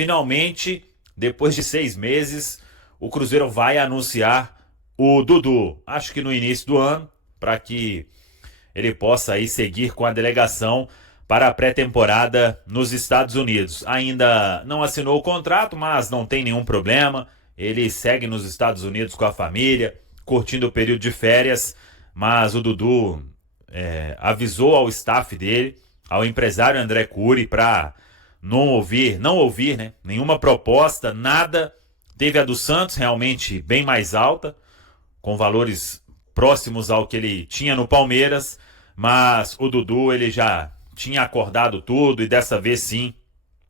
finalmente, depois de 6 meses, o Cruzeiro vai anunciar o Dudu. Acho que no início do ano, para que ele possa aí seguir com a delegação para a pré-temporada nos Estados Unidos. Ainda não assinou o contrato, mas não tem nenhum problema. Ele segue nos Estados Unidos com a família, curtindo o período de férias, mas o Dudu avisou ao staff dele, ao empresário André Cury, para não ouvir, né, nenhuma proposta, nada. Teve a do Santos, realmente bem mais alta, com valores próximos ao que ele tinha no Palmeiras, mas o Dudu ele já tinha acordado tudo e dessa vez sim,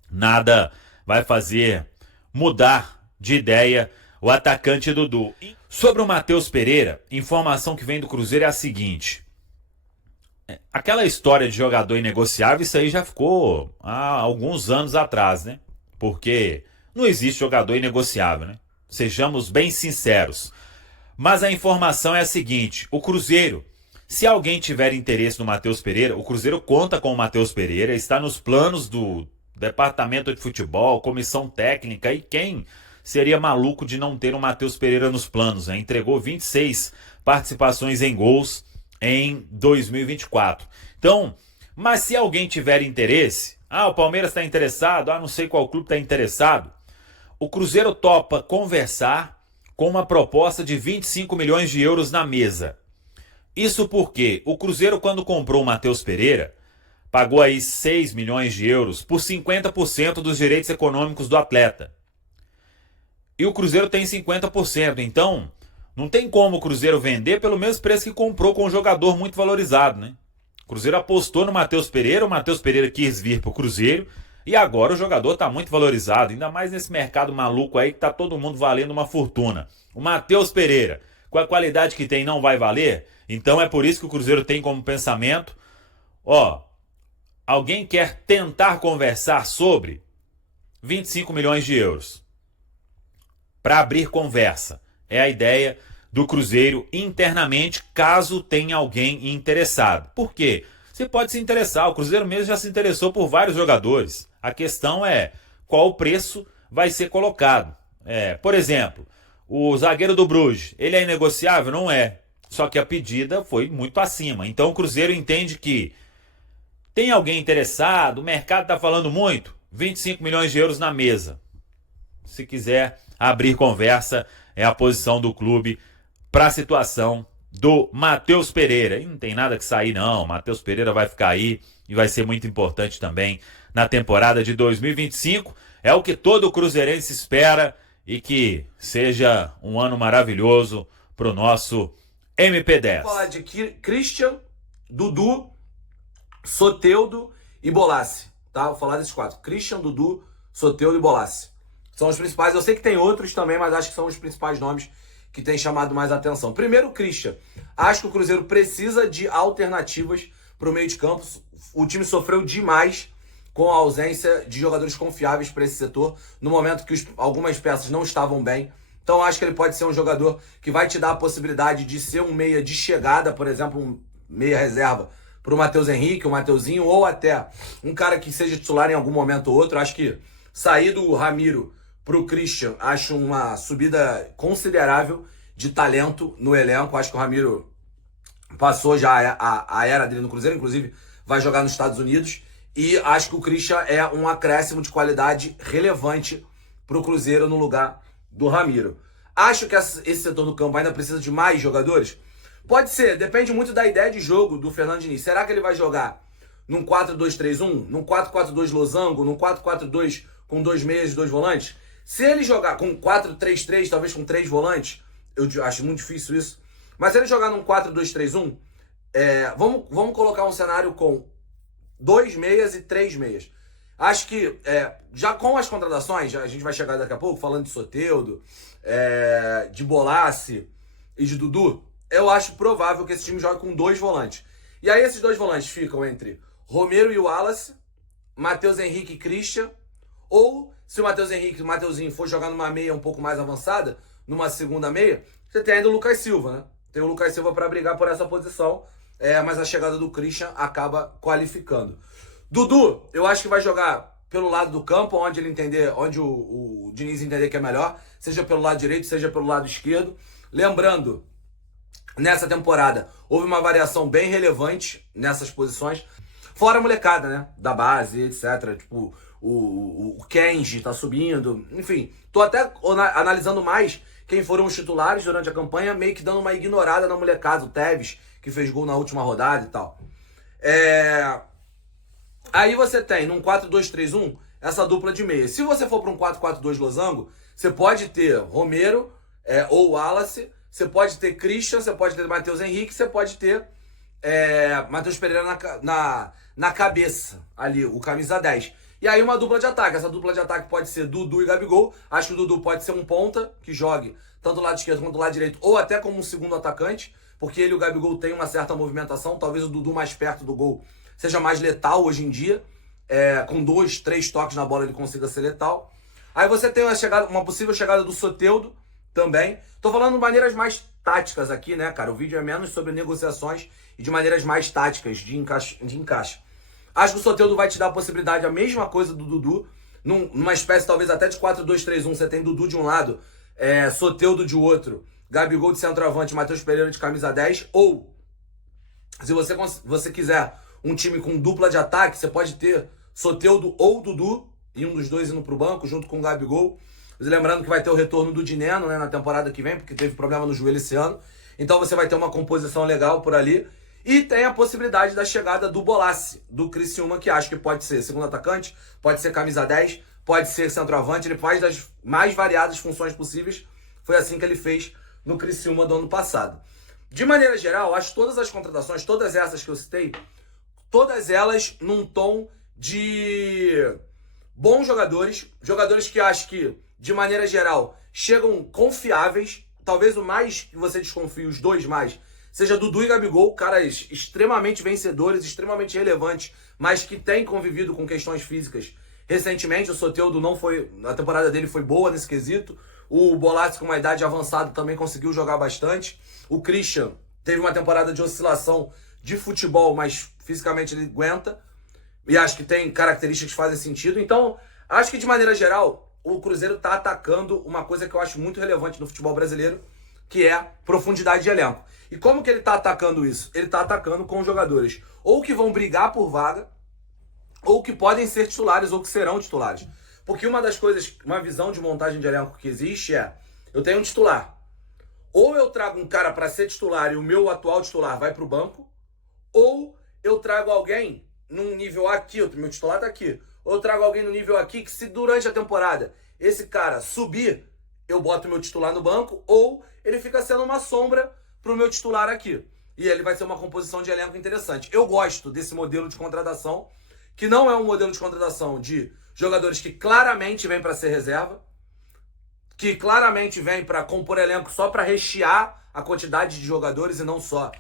nada vai fazer mudar de ideia o atacante Dudu. Sobre o Matheus Pereira, informação que vem do Cruzeiro é a seguinte: aquela história de jogador inegociável, isso aí já ficou há alguns anos atrás, né? Porque não existe jogador inegociável, né? Sejamos bem sinceros. Mas a informação é a seguinte: o Cruzeiro, se alguém tiver interesse no Matheus Pereira, o Cruzeiro conta com o Matheus Pereira, está nos planos do departamento de futebol, comissão técnica, e quem seria maluco de não ter o Matheus Pereira nos planos, né? Entregou 26 participações em gols em 2024. Então, mas se alguém tiver interesse, o Palmeiras está interessado, não sei qual clube está interessado, o Cruzeiro topa conversar com uma proposta de 25 milhões de euros na mesa. Isso porque o Cruzeiro, quando comprou o Matheus Pereira, pagou aí 6 milhões de euros por 50% dos direitos econômicos do atleta. E o Cruzeiro tem 50%, então não tem como o Cruzeiro vender pelo mesmo preço que comprou, com um jogador muito valorizado, né? O Cruzeiro apostou no Matheus Pereira, o Matheus Pereira quis vir para o Cruzeiro, e agora o jogador está muito valorizado, ainda mais nesse mercado maluco aí que está todo mundo valendo uma fortuna. O Matheus Pereira, com a qualidade que tem, não vai valer? Então é por isso que o Cruzeiro tem como pensamento: alguém quer tentar conversar sobre 25 milhões de euros para abrir conversa. É a ideia do Cruzeiro internamente, caso tenha alguém interessado. Por quê? Você pode se interessar, o Cruzeiro mesmo já se interessou por vários jogadores. A questão é qual o preço vai ser colocado. Por exemplo, o zagueiro do Bruges, ele é inegociável? Não é. Só que a pedida foi muito acima. Então o Cruzeiro entende que tem alguém interessado, o mercado está falando muito, 25 milhões de euros na mesa. Se quiser abrir conversa, é a posição do clube para a situação do Matheus Pereira. E não tem nada que sair não, Matheus Pereira vai ficar aí e vai ser muito importante também na temporada de 2025. É o que todo cruzeirense espera, e que seja um ano maravilhoso para o nosso MP10. Vou falar de Christian, Dudu, Soteldo e Bolassi, tá? Vou falar desses 4. Christian, Dudu, Soteldo e Bolassi. São os principais. Eu sei que tem outros também, mas acho que são os principais nomes que têm chamado mais atenção. Primeiro, o Christian. Acho que o Cruzeiro precisa de alternativas para o meio de campo. O time sofreu demais com a ausência de jogadores confiáveis para esse setor, no momento que algumas peças não estavam bem. Então acho que ele pode ser um jogador que vai te dar a possibilidade de ser um meia de chegada, por exemplo, um meia reserva para o Matheus Henrique, o Mateuzinho, ou até um cara que seja titular em algum momento ou outro. Acho que sair do Ramiro para o Christian, acho uma subida considerável de talento no elenco. Acho que o Ramiro passou já a era dele no Cruzeiro, inclusive vai jogar nos Estados Unidos. E acho que o Christian é um acréscimo de qualidade relevante para o Cruzeiro no lugar do Ramiro. Acho que esse setor do campo ainda precisa de mais jogadores? Pode ser, depende muito da ideia de jogo do Fernando Diniz. Será que ele vai jogar num 4-2-3-1, num 4-4-2 losango, num 4-4-2 com 2 meias e 2 volantes? Se ele jogar com 4-3-3, talvez com 3 volantes, eu acho muito difícil isso, mas se ele jogar num 4-2-3-1, vamos colocar um cenário com 2 meias e 3 meias. Acho que já com as contratações, a gente vai chegar daqui a pouco falando de Soteldo, de Bolassi e de Dudu, eu acho provável que esse time jogue com 2 volantes. E aí esses 2 volantes ficam entre Romero e Wallace, Matheus Henrique e Christian, ou se o Matheus Henrique e o Mateuzinho for jogar numa meia um pouco mais avançada, numa segunda meia, você tem ainda o Lucas Silva, né? Tem o Lucas Silva para brigar por essa posição, mas a chegada do Christian acaba qualificando. Dudu, eu acho que vai jogar pelo lado do campo, onde ele entender, onde o Diniz entender que é melhor, seja pelo lado direito, seja pelo lado esquerdo. Lembrando, nessa temporada houve uma variação bem relevante nessas posições, fora a molecada, né, da base, etc. Tipo, o Kenji tá subindo, enfim, tô até analisando mais quem foram os titulares durante a campanha, meio que dando uma ignorada na molecada, o Tevez, que fez gol na última rodada e tal. Aí você tem, num 4-2-3-1, essa dupla de meia. Se você for para um 4-4-2 losango, você pode ter Romero ou Wallace, você pode ter Christian, você pode ter Matheus Henrique, você pode ter Matheus Pereira na cabeça, ali, o camisa 10. E aí uma dupla de ataque. Essa dupla de ataque pode ser Dudu e Gabigol. Acho que o Dudu pode ser um ponta, que jogue tanto do lado esquerdo quanto do lado direito, ou até como um segundo atacante, porque ele e o Gabigol têm uma certa movimentação. Talvez o Dudu mais perto do gol seja mais letal hoje em dia. Com 2, 3 toques na bola ele consiga ser letal. Aí você tem uma possível chegada do Soteldo também. Tô falando de maneiras mais táticas aqui, né, cara? O vídeo é menos sobre negociações e de maneiras mais táticas de encaixe. Acho que o Soteldo vai te dar a possibilidade, a mesma coisa do Dudu, numa espécie talvez até de 4-2-3-1. Você tem Dudu de um lado, Soteldo de outro, Gabigol de centroavante, Matheus Pereira de camisa 10. Ou, se você quiser um time com dupla de ataque, você pode ter Soteldo ou Dudu, e um dos dois indo pro banco, junto com o Gabigol. Lembrando que vai ter o retorno do Dineno, né, na temporada que vem, porque teve problema no joelho esse ano. Então você vai ter uma composição legal por ali. E tem a possibilidade da chegada do Bolasie, do Criciúma, que acho que pode ser segundo atacante, pode ser camisa 10, pode ser centroavante. Ele faz das mais variadas funções possíveis. Foi assim que ele fez no Criciúma do ano passado. De maneira geral, acho que todas as contratações, todas essas que eu citei, todas elas num tom de bons jogadores, jogadores que acho que, de maneira geral, chegam confiáveis. Talvez o mais que você desconfie, os dois mais, seja Dudu e Gabigol, caras extremamente vencedores, extremamente relevantes, mas que têm convivido com questões físicas recentemente. O Soteldo não foi, a temporada dele foi boa nesse quesito. O Bolasie, com uma idade avançada, também conseguiu jogar bastante. O Christian teve uma temporada de oscilação de futebol, mas fisicamente ele aguenta. E acho que tem características que fazem sentido. Então, acho que de maneira geral, o Cruzeiro está atacando uma coisa que eu acho muito relevante no futebol brasileiro, que é profundidade de elenco. E como que ele está atacando isso? Ele está atacando com jogadores ou que vão brigar por vaga, ou que podem ser titulares, ou que serão titulares. Porque uma das coisas, uma visão de montagem de elenco que existe eu tenho um titular. Ou eu trago um cara para ser titular e o meu atual titular vai para o banco, ou eu trago alguém num nível aqui, o meu titular está aqui, ou eu trago alguém no nível aqui que, se durante a temporada esse cara subir, eu boto o meu titular no banco, ou ele fica sendo uma sombra pro meu titular aqui. E ele vai ser uma composição de elenco interessante. Eu gosto desse modelo de contratação, que não é um modelo de contratação de jogadores que claramente vêm para ser reserva, que claramente vêm para compor elenco só para rechear a quantidade de jogadores e não só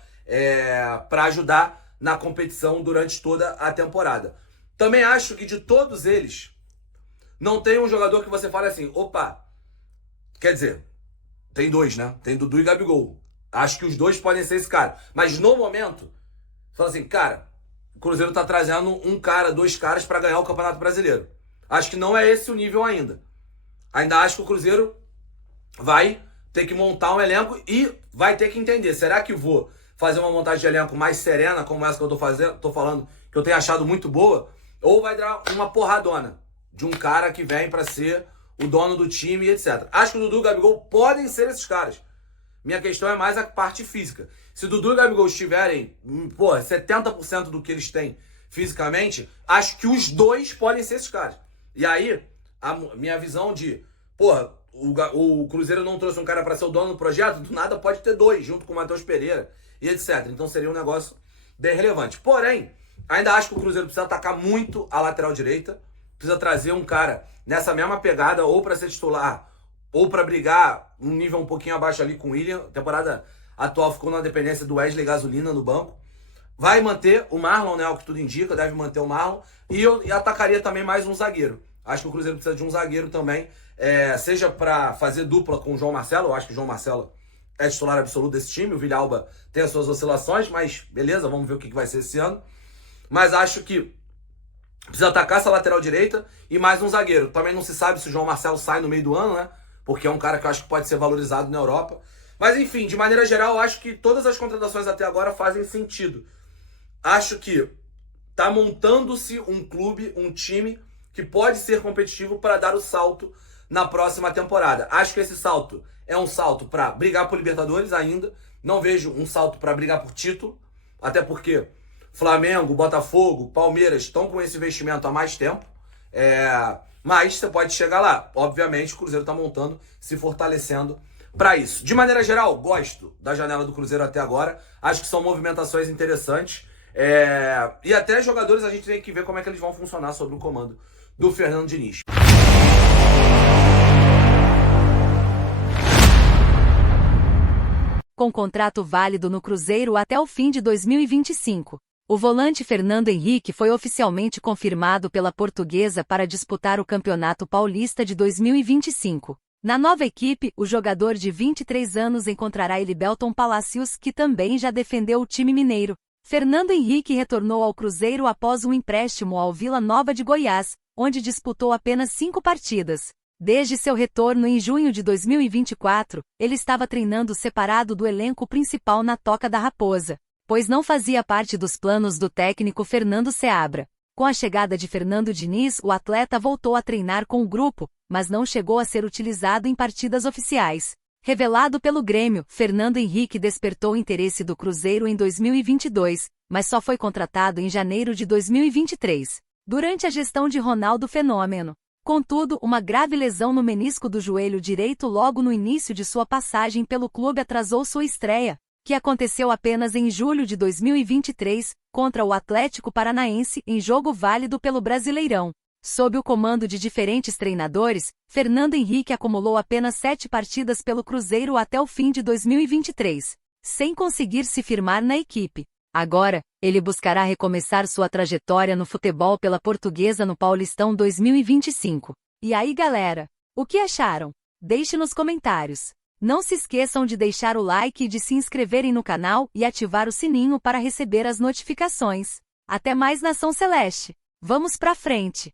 para ajudar na competição durante toda a temporada. Também acho que de todos eles, não tem um jogador que você fale assim, opa, quer dizer, tem dois, né? Tem Dudu e Gabigol. Acho que os dois podem ser esse cara. Mas no momento, fala assim, cara, o Cruzeiro tá trazendo um cara, dois caras para ganhar o Campeonato Brasileiro. Acho que não é esse o nível ainda. Ainda acho que o Cruzeiro vai ter que montar um elenco e vai ter que entender, será que vou fazer uma montagem de elenco mais serena, como essa que eu tô falando, que eu tenho achado muito boa, ou vai dar uma porradona de um cara que vem para ser o dono do time e etc. Acho que o Dudu e o Gabigol podem ser esses caras. Minha questão é mais a parte física. Se o Dudu e o Gabigol estiverem, 70% do que eles têm fisicamente, acho que os dois podem ser esses caras. E aí, a minha visão de, o Cruzeiro não trouxe um cara para ser o dono do projeto, do nada pode ter dois, junto com o Matheus Pereira e etc. Então seria um negócio bem relevante. Porém, ainda acho que o Cruzeiro precisa atacar muito a lateral direita, precisa trazer um cara nessa mesma pegada, ou para ser titular, ou para brigar um nível um pouquinho abaixo ali com o William. A temporada atual ficou na dependência do Wesley Gasolina no banco. Vai manter o Marlon, né, o que tudo indica, deve manter o Marlon. E eu atacaria também mais um zagueiro. Acho que o Cruzeiro precisa de um zagueiro também, seja para fazer dupla com o João Marcelo. Eu acho que o João Marcelo é titular absoluto desse time. O Villalba tem as suas oscilações, mas beleza, vamos ver o que vai ser esse ano. Mas acho que Precisa atacar essa lateral direita e mais um zagueiro. Também não se sabe se o João Marcelo sai no meio do ano, né? Porque é um cara que eu acho que pode ser valorizado na Europa. Mas enfim, de maneira geral, eu acho que todas as contratações até agora fazem sentido. Acho que tá montando-se um clube, um time que pode ser competitivo para dar o salto na próxima temporada. Acho que esse salto é um salto para brigar por Libertadores ainda. Não vejo um salto para brigar por título, até porque Flamengo, Botafogo, Palmeiras estão com esse investimento há mais tempo. Mas você pode chegar lá. Obviamente, o Cruzeiro está montando, se fortalecendo para isso. De maneira geral, gosto da janela do Cruzeiro até agora. Acho que são movimentações interessantes. E até jogadores a gente tem que ver como é que eles vão funcionar sob o comando do Fernando Diniz. Com contrato válido no Cruzeiro até o fim de 2025. O volante Fernando Henrique foi oficialmente confirmado pela Portuguesa para disputar o Campeonato Paulista de 2025. Na nova equipe, o jogador de 23 anos encontrará Elibelton Palacios, que também já defendeu o time mineiro. Fernando Henrique retornou ao Cruzeiro após um empréstimo ao Vila Nova de Goiás, onde disputou apenas 5 partidas. Desde seu retorno em junho de 2024, ele estava treinando separado do elenco principal na Toca da Raposa, pois não fazia parte dos planos do técnico Fernando Seabra. Com a chegada de Fernando Diniz, o atleta voltou a treinar com o grupo, mas não chegou a ser utilizado em partidas oficiais. Revelado pelo Grêmio, Fernando Henrique despertou o interesse do Cruzeiro em 2022, mas só foi contratado em janeiro de 2023, durante a gestão de Ronaldo Fenômeno. Contudo, uma grave lesão no menisco do joelho direito logo no início de sua passagem pelo clube atrasou sua estreia, que aconteceu apenas em julho de 2023, contra o Atlético Paranaense em jogo válido pelo Brasileirão. Sob o comando de diferentes treinadores, Fernando Henrique acumulou apenas 7 partidas pelo Cruzeiro até o fim de 2023, sem conseguir se firmar na equipe. Agora, ele buscará recomeçar sua trajetória no futebol pela Portuguesa no Paulistão 2025. E aí, galera? O que acharam? Deixe nos comentários. Não se esqueçam de deixar o like e de se inscreverem no canal e ativar o sininho para receber as notificações. Até mais, Nação Celeste! Vamos pra frente!